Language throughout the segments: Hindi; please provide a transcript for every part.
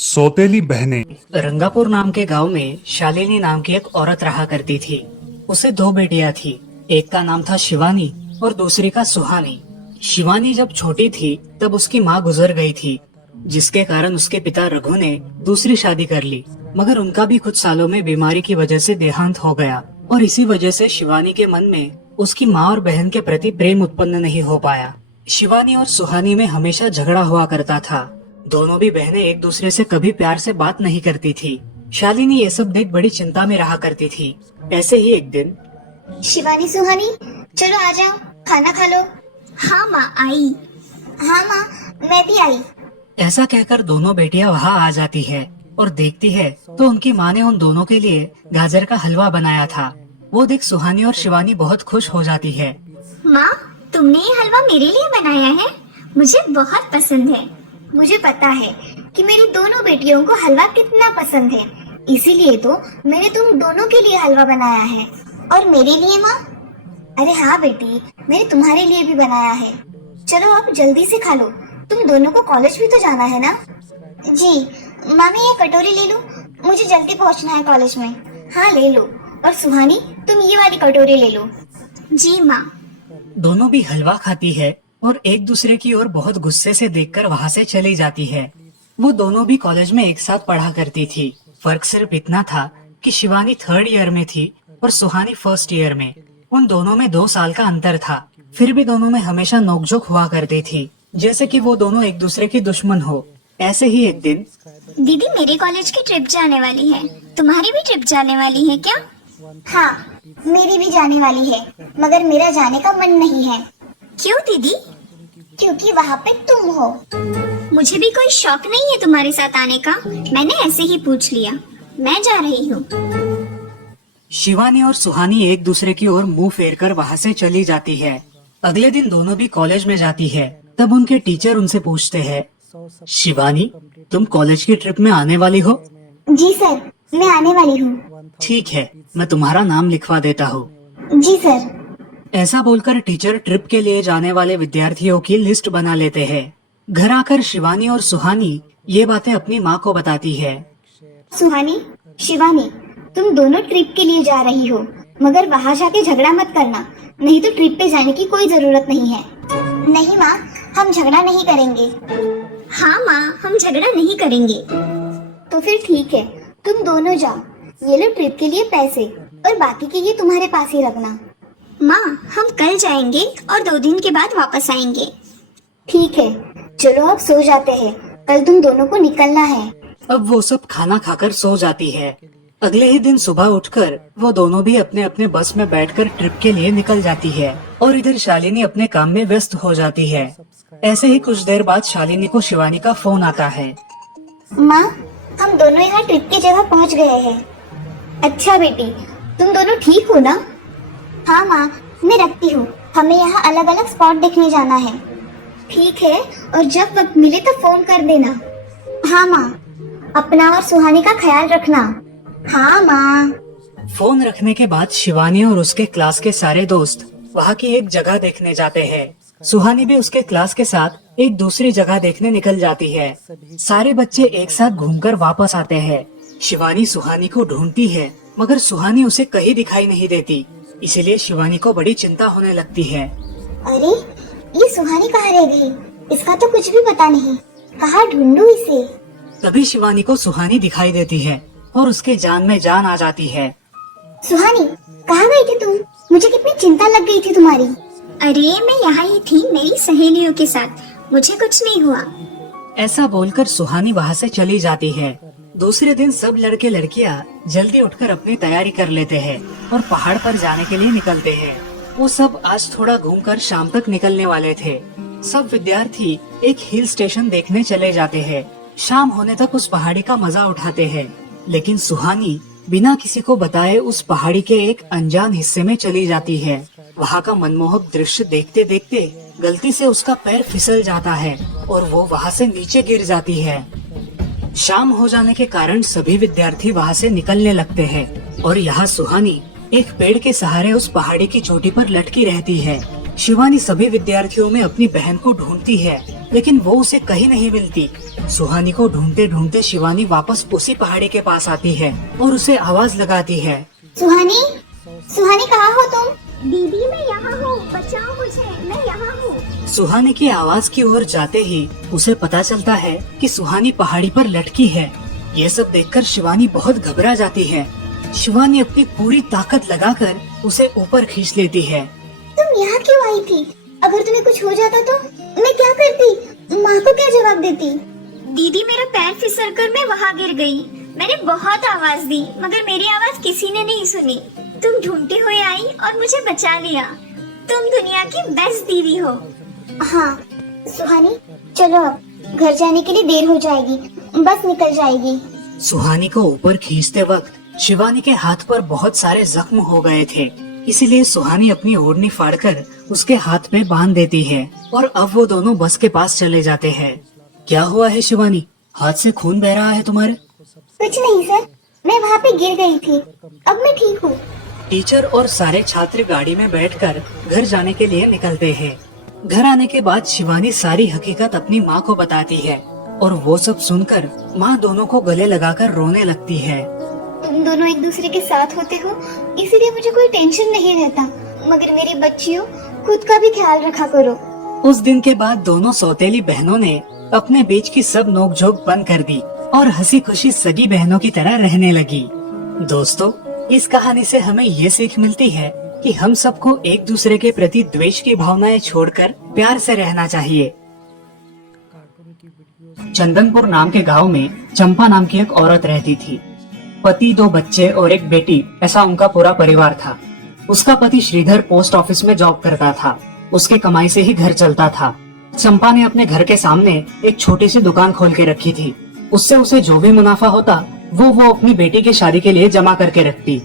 सौतेली बहनें। रंगापुर नाम के गांव में शालिनी नाम की एक औरत रहा करती थी। उसे दो बेटियां थी। एक का नाम था शिवानी और दूसरी का सुहानी। शिवानी जब छोटी थी तब उसकी माँ गुजर गई थी, जिसके कारण उसके पिता रघु ने दूसरी शादी कर ली। मगर उनका भी कुछ सालों में बीमारी की वजह से देहांत हो गया और इसी वजह से शिवानी के मन में उसकी माँ और बहन के प्रति प्रेम उत्पन्न नहीं हो पाया। शिवानी और सुहानी में हमेशा झगड़ा हुआ करता था। दोनों भी बहनें एक दूसरे से कभी प्यार से बात नहीं करती थी। शालिनी ये सब देख बड़ी चिंता में रहा करती थी। ऐसे ही एक दिन शिवानी सुहानी, चलो आ जाओ, खाना खा लो। हाँ माँ आई। हाँ माँ, मैं भी आई। ऐसा कहकर दोनों बेटियां वहाँ आ जाती है और देखती है तो उनकी माँ ने उन दोनों के लिए गाजर का हलवा बनाया था। वो देख सुहानी और शिवानी बहुत खुश हो जाती है। माँ, तुमने ये हलवा मेरे लिए बनाया है? मुझे बहुत पसंद है। मुझे पता है कि मेरी दोनों बेटियों को हलवा कितना पसंद है, इसीलिए तो मैंने तुम दोनों के लिए हलवा बनाया है। और मेरे लिए माँ? अरे हाँ बेटी, मैंने तुम्हारे लिए भी बनाया है। चलो अब जल्दी से खा लो, तुम दोनों को कॉलेज भी तो जाना है ना? जी माँ, मैं ये कटोरी ले लूँ? मुझे जल्दी पहुँचना है कॉलेज में। हाँ ले लो। और सुहानी, तुम ये वाली कटोरी ले लो। जी माँ। दोनों भी हलवा खाती है और एक दूसरे की ओर बहुत गुस्से से देखकर वहाँ से चली जाती है। वो दोनों भी कॉलेज में एक साथ पढ़ा करती थी। फर्क सिर्फ इतना था कि शिवानी 3rd ईयर में थी और सुहानी 1st ईयर में। उन दोनों में 2 साल का अंतर था। फिर भी दोनों में हमेशा नोकझोंक हुआ करती थी, जैसे कि वो दोनों एक दूसरे की दुश्मन हो। ऐसे ही एक दिन दीदी, मेरे कॉलेज की ट्रिप जाने वाली है, तुम्हारी भी ट्रिप जाने वाली है क्या? हाँ, मेरी भी जाने वाली है, मगर मेरा जाने का मन नहीं है। क्यों दीदी? क्योंकि वहाँ पे तुम हो। मुझे भी कोई शौक नहीं है तुम्हारे साथ आने का, मैंने ऐसे ही पूछ लिया। मैं जा रही हूँ। शिवानी और सुहानी एक दूसरे की ओर मुंह फेरकर वहाँ से चली जाती है। अगले दिन दोनों भी कॉलेज में जाती है। तब उनके टीचर उनसे पूछते हैं, शिवानी, तुम कॉलेज की ट्रिप में आने वाली हो? जी सर, मैं आने वाली हूँ। ठीक है, मैं तुम्हारा नाम लिखवा देता हूँ। जी सर। ऐसा बोलकर टीचर ट्रिप के लिए जाने वाले विद्यार्थियों की लिस्ट बना लेते हैं। घर आकर शिवानी और सुहानी ये बातें अपनी माँ को बताती है। सुहानी, शिवानी, तुम दोनों ट्रिप के लिए जा रही हो, मगर वहाँ जाके झगड़ा मत करना, नहीं तो ट्रिप पे जाने की कोई जरूरत नहीं है। नहीं माँ, हम झगड़ा नहीं करेंगे। हाँ माँ, हम झगड़ा नहीं करेंगे। तो फिर ठीक है, तुम दोनों जाओ। ये लो ट्रिप के लिए पैसे, और बाकी के लिए तुम्हारे पास ही रखना। माँ, हम कल जाएंगे और 2 दिन के बाद वापस आएंगे। ठीक है, चलो अब सो जाते हैं, कल तुम दोनों को निकलना है। अब वो सब खाना खाकर सो जाती है। अगले ही दिन सुबह उठकर वो दोनों भी अपने अपने बस में बैठकर ट्रिप के लिए निकल जाती है और इधर शालिनी अपने काम में व्यस्त हो जाती है। ऐसे ही कुछ देर बाद शालिनी को शिवानी का फोन आता है। माँ, हम दोनों यहाँ ट्रिप की जगह पहुँच गए हैं। अच्छा बेटी, तुम दोनों ठीक हो ना? हाँ माँ, मैं रखती हूँ, हमें यहाँ अलग अलग स्पॉट देखने जाना है। ठीक है, और जब वक्त मिले तो फोन कर देना। हाँ माँ, अपना और सुहानी का ख्याल रखना। हाँ माँ। फोन रखने के बाद शिवानी और उसके क्लास के सारे दोस्त वहाँ की एक जगह देखने जाते हैं। सुहानी भी उसके क्लास के साथ एक दूसरी जगह देखने निकल जाती है। सारे बच्चे एक साथ घूमकर वापस आते हैं। शिवानी सुहानी को ढूंढती है, मगर सुहानी उसे कहीं दिखाई नहीं देती। इसीलिए शिवानी को बड़ी चिंता होने लगती है। अरे, ये सुहानी कहाँ रह गई? इसका तो कुछ भी पता नहीं, कहाँ ढूंढूं इसे? तभी शिवानी को सुहानी दिखाई देती है और उसके जान में जान आ जाती है। सुहानी, कहाँ गई थी तुम? मुझे कितनी चिंता लग गई थी तुम्हारी। अरे, मैं यहाँ ही थी मेरी सहेलियों के साथ, मुझे कुछ नहीं हुआ। ऐसा बोलकर सुहानी वहाँ से चली जाती है। दूसरे दिन सब लड़के लड़कियाँ जल्दी उठकर अपनी तैयारी कर लेते हैं और पहाड़ पर जाने के लिए निकलते हैं। वो सब आज थोड़ा घूमकर शाम तक निकलने वाले थे। सब विद्यार्थी एक हिल स्टेशन देखने चले जाते हैं। शाम होने तक उस पहाड़ी का मजा उठाते हैं, लेकिन सुहानी बिना किसी को बताए उस पहाड़ी के एक अनजान हिस्से में चली जाती है। वहाँ का मनमोहक दृश्य देखते देखते गलती से उसका पैर फिसल जाता है और वो वहाँ से नीचे गिर जाती है। शाम हो जाने के कारण सभी विद्यार्थी वहाँ से निकलने लगते हैं और यहाँ सुहानी एक पेड़ के सहारे उस पहाड़ी की चोटी पर लटकी रहती है। शिवानी सभी विद्यार्थियों में अपनी बहन को ढूंढती है, लेकिन वो उसे कहीं नहीं मिलती। सुहानी को ढूंढते ढूंढते शिवानी वापस उसी पहाड़ी के पास आती है और उसे आवाज लगाती है। सुहानी, सुहानी कहाँ हो तुम? दीदी मैं यहाँ हूँ, बचाओ मुझे, मैं यहाँ हूँ। सुहानी की आवाज की ओर जाते ही उसे पता चलता है कि सुहानी पहाड़ी पर लटकी है। ये सब देखकर शिवानी बहुत घबरा जाती है। शिवानी अपनी पूरी ताकत लगाकर उसे ऊपर खींच लेती है। तुम यहाँ क्यों आई थी? अगर तुम्हें कुछ हो जाता तो मैं क्या करती? माँ को क्या जवाब देती? दीदी मेरा पैर फिसल कर मैं वहाँ गिर गई। मैंने बहुत आवाज दी मगर मेरी आवाज किसी ने नहीं सुनी। तुम ढूंढते हुए आई और मुझे बचा लिया। तुम दुनिया की बेस्ट दीदी हो। हाँ सुहानी, चलो अब घर जाने के लिए देर हो जाएगी, बस निकल जाएगी। सुहानी को ऊपर खींचते वक्त शिवानी के हाथ पर बहुत सारे जख्म हो गए थे, इसीलिए सुहानी अपनी ओढ़नी फाड़कर उसके हाथ पे बांध देती है और अब वो दोनों बस के पास चले जाते हैं। क्या हुआ है शिवानी, हाथ से खून बह रहा है तुम्हारे? कुछ नहीं सर, मैं वहाँ पे गिर गई थी, अब मैं ठीक हूँ। टीचर और सारे छात्र गाड़ी में बैठकर घर जाने के लिए निकलते हैं। घर आने के बाद शिवानी सारी हकीकत अपनी माँ को बताती है और वो सब सुनकर माँ दोनों को गले लगाकर रोने लगती है। तुम दोनों एक दूसरे के साथ होते हो इसीलिए मुझे कोई टेंशन नहीं रहता, मगर मेरी बच्चियों खुद का भी ख्याल रखा करो। उस दिन के बाद दोनों सौतेली बहनों ने अपने बीच की सब नोकझोंक बंद कर दी और हंसी खुशी सगी बहनों की तरह रहने लगी। दोस्तों, इस कहानी से हमें ये सीख मिलती है कि हम सबको एक दूसरे के प्रति द्वेष की भावनाएं छोड़कर प्यार से रहना चाहिए। चंदनपुर नाम के गांव में चंपा नाम की एक औरत रहती थी। पति, 2 बच्चे और एक बेटी, ऐसा उनका पूरा परिवार था। उसका पति श्रीधर पोस्ट ऑफिस में जॉब करता था। उसके कमाई से ही घर चलता था। चंपा ने अपने घर के सामने एक छोटी सी दुकान खोल के रखी थी। उससे उसे जो भी मुनाफा होता वो अपनी बेटी की शादी के लिए जमा करके रखती।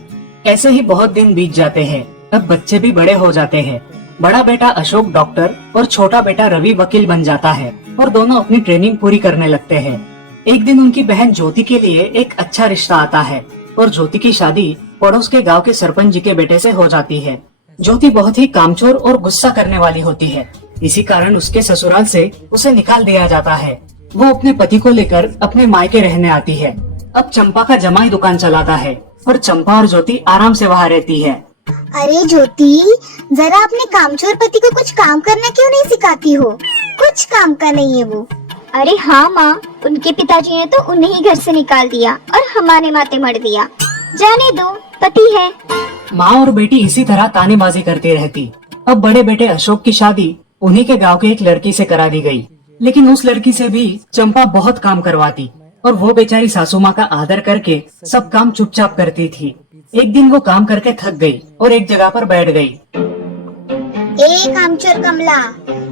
ऐसे ही बहुत दिन बीत जाते हैं। अब बच्चे भी बड़े हो जाते हैं। बड़ा बेटा अशोक डॉक्टर और छोटा बेटा रवि वकील बन जाता है और दोनों अपनी ट्रेनिंग पूरी करने लगते हैं। एक दिन उनकी बहन ज्योति के लिए एक अच्छा रिश्ता आता है और ज्योति की शादी पड़ोस के गांव के सरपंच जी के बेटे से हो जाती है। ज्योति बहुत ही कामचोर और गुस्सा करने वाली होती है। इसी कारण उसके ससुराल से उसे निकाल दिया जाता है। वो अपने पति को लेकर अपने मायके रहने आती है। अब चंपा का जमाई दुकान चलाता है और चंपा और ज्योति आराम से वहाँ रहती है। अरे ज्योति, जरा अपने कामचोर पति को कुछ काम करना क्यों नहीं सिखाती हो? कुछ काम का नहीं है वो। अरे हाँ माँ, उनके पिताजी ने तो उन्हें ही घर से निकाल दिया और हमारे माथे मर दिया। जाने दो, पति है। माँ और बेटी इसी तरह तानेबाजी करती रहती। अब बड़े बेटे अशोक की शादी उन्हीं के गांव के एक लड़की से करा दी गई, लेकिन उस लड़की से भी चंपा बहुत काम करवाती और वो बेचारी सासू माँ का आदर करके सब काम चुपचाप करती थी। एक दिन वो काम करके थक गई और एक जगह पर बैठ गई। ए कामचोर कमला,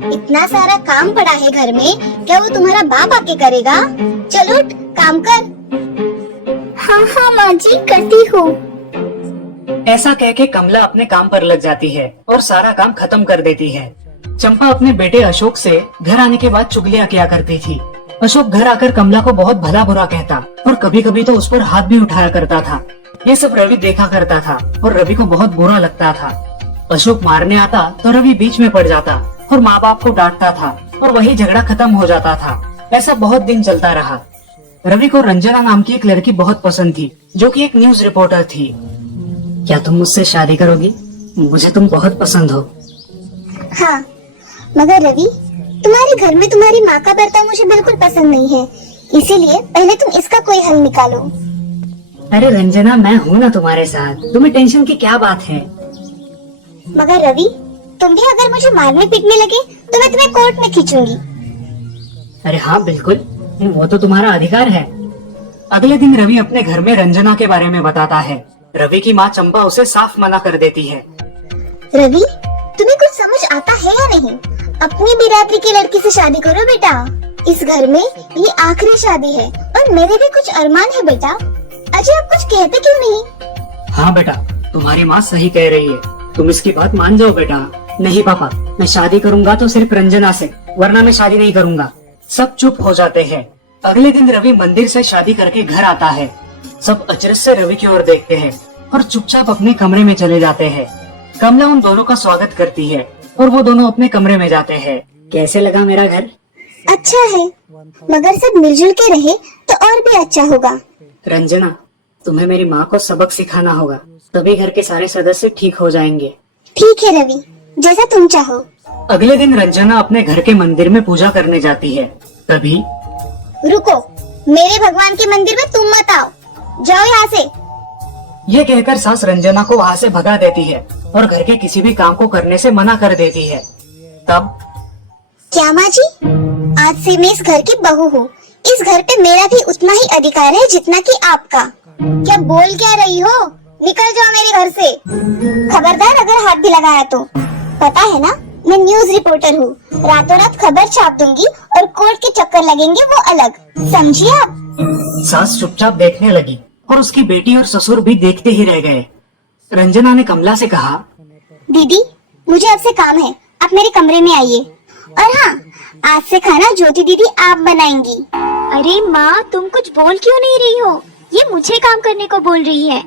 इतना सारा काम पड़ा है घर में, क्या वो तुम्हारा बाप आके करेगा? चलो उठ, काम कर। हाँ हाँ माँ जी, करती हूँ। ऐसा कह के कमला अपने काम पर लग जाती है और सारा काम खत्म कर देती है। चंपा अपने बेटे अशोक से घर आने के बाद चुगलियां किया करती थी। अशोक घर आकर कमला को बहुत भला बुरा कहता और कभी कभी तो उस पर हाथ भी उठाया करता था। ये सब रवि देखा करता था और रवि को बहुत बुरा लगता था। अशोक मारने आता तो रवि बीच में पड़ जाता और माँ बाप को डांटता था और वही झगड़ा खत्म हो जाता था। ऐसा बहुत दिन चलता रहा। रवि को रंजना नाम की एक लड़की बहुत पसंद थी, जो कि एक न्यूज रिपोर्टर थी। क्या तुम मुझसे शादी करोगी? मुझे तुम बहुत पसंद हो। हाँ, मगर रवि, तुम्हारे घर में तुम्हारी माँ का बर्ताव मुझे बिल्कुल पसंद नहीं है, इसीलिए पहले तुम इसका कोई हल निकालो। अरे रंजना, मैं हूँ ना तुम्हारे साथ, तुम्हें टेंशन की क्या बात है? मगर रवि, तुम भी अगर मुझे मारने पीटने लगे तो मैं तुम्हें कोर्ट में खींचूंगी। अरे हाँ बिल्कुल, वो तो तुम्हारा अधिकार है। अगले दिन रवि अपने घर में रंजना के बारे में बताता है। रवि की माँ चंपा उसे साफ मना कर देती है। रवि, तुम्हें कुछ समझ आता है या नहीं? अपनी बिरादरी की लड़की से शादी करो बेटा। इस घर में ये आखिरी शादी है और मेरे भी कुछ अरमान है बेटा। अजय, आप कुछ कहते क्यों नहीं? हाँ बेटा, तुम्हारी माँ सही कह रही है, तुम इसकी बात मान जाओ बेटा। नहीं पापा, मैं शादी करूंगा तो सिर्फ रंजना से, वरना मैं शादी नहीं करूंगा। सब चुप हो जाते हैं। अगले दिन रवि मंदिर से शादी करके घर आता है। सब अचरज से रवि की ओर देखते हैं और चुपचाप अपने कमरे में चले जाते हैं। कमला उन दोनों का स्वागत करती है और वो दोनों अपने कमरे में जाते हैं। कैसे लगा मेरा घर? अच्छा है, मगर सब मिलजुल के रहे तो और भी अच्छा होगा। रंजना, तुम्हें मेरी माँ को सबक सिखाना होगा, तभी घर के सारे सदस्य ठीक हो जाएंगे। ठीक है रवि, जैसा तुम चाहो। अगले दिन रंजना अपने घर के मंदिर में पूजा करने जाती है। तभी रुको, मेरे भगवान के मंदिर में तुम मत आओ, जाओ यहाँ से। ये कहकर सास रंजना को वहाँ से भगा देती है और घर के किसी भी काम को करने से मना कर देती है। तब क्या माँ जी, आज से मैं इस घर की बहू हूँ। इस घर पे मेरा भी उतना ही अधिकार है जितना कि आपका। क्या बोल क्या रही हो? निकल जाओ मेरे घर से। खबरदार अगर हाथ भी लगाया तो। पता है ना, मैं न्यूज रिपोर्टर हूँ। रातों रात खबर छाप दूंगी और कोर्ट के चक्कर लगेंगे वो अलग, समझिए आप। सास चुपचाप देखने लगी और उसकी बेटी और ससुर भी देखते ही रह गए। रंजना ने कमला से कहा, दीदी, मुझे आपसे काम है, आप मेरे कमरे में आइए। और हाँ, आज से खाना ज्योति दीदी आप बनाएंगी। अरे माँ, तुम कुछ बोल क्यों नहीं रही हो? ये मुझे काम करने को बोल रही है।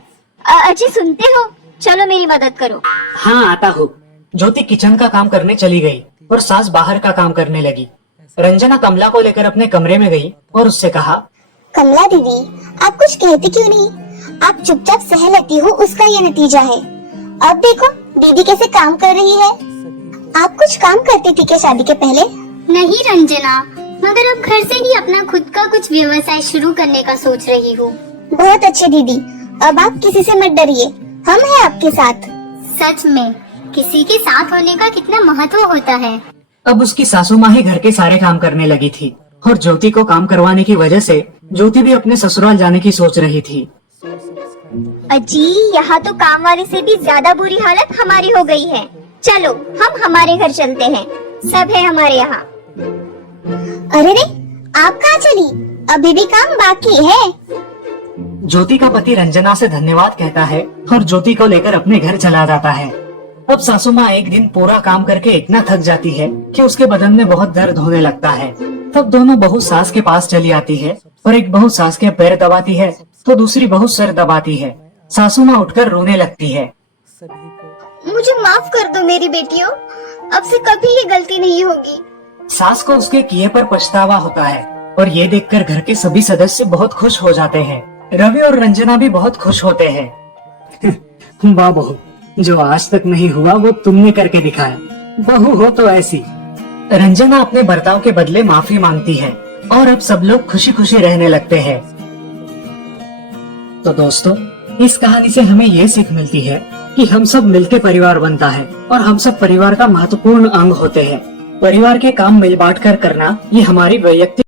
अजी सुनते हो? चलो मेरी मदद करो। हाँ आता हूँ। ज्योति किचन का काम करने चली गई और सास बाहर का काम करने लगी। रंजना कमला को लेकर अपने कमरे में गई और उससे कहा, कमला दीदी, आप कुछ कहती क्यों नहीं? आप चुपचाप सह लेती हो, उसका ये नतीजा है। अब देखो दीदी कैसे काम कर रही है। आप कुछ काम करती थी क्या शादी के पहले? नहीं रंजना, मगर अब घर से ही अपना खुद का कुछ व्यवसाय शुरू करने का सोच रही हूँ। बहुत अच्छे दीदी, अब आप किसी से मत डरिए, हम हैं आपके साथ। सच में किसी के साथ होने का कितना महत्व होता है। अब उसकी सासू माँ ही घर के सारे काम करने लगी थी और ज्योति को काम करवाने की वजह से ज्योति भी अपने ससुराल जाने की सोच रही थी। अजी, यहाँ तो काम वाली से भी ज्यादा बुरी हालत हमारी हो गई है। चलो हम हमारे घर चलते हैं, सब है हमारे यहाँ। अरे रे, आप कहाँ चली? अभी भी काम बाकी है। ज्योति का पति रंजना से धन्यवाद कहता है और ज्योति को लेकर अपने घर चला जाता है। अब सासू माँ एक दिन पूरा काम करके इतना थक जाती है कि उसके बदन में बहुत दर्द होने लगता है। तब दोनों बहू सास के पास चली आती है और एक बहू सास के पैर दबाती है तो दूसरी बहू सर दबाती है। सासू माँ उठकर रोने लगती है। मुझे माफ कर दो मेरी बेटियों, अब से कभी ये गलती नहीं होगी। सास को उसके किए पर पछतावा होता है और ये देखकर घर के सभी सदस्य बहुत खुश हो जाते हैं। रवि और रंजना भी बहुत खुश होते हैं। वाह बहू, जो आज तक नहीं हुआ वो तुमने करके दिखाया। बहू हो तो ऐसी। रंजना अपने बर्ताव के बदले माफी मांगती है और अब सब लोग खुशी खुशी रहने लगते हैं। तो दोस्तों, इस कहानी से हमें ये सीख मिलती है कि हम सब मिलकर परिवार बनता है और हम सब परिवार का महत्वपूर्ण अंग होते हैं। परिवार के काम मिल बांट कर करना ये हमारी वैयक्तिक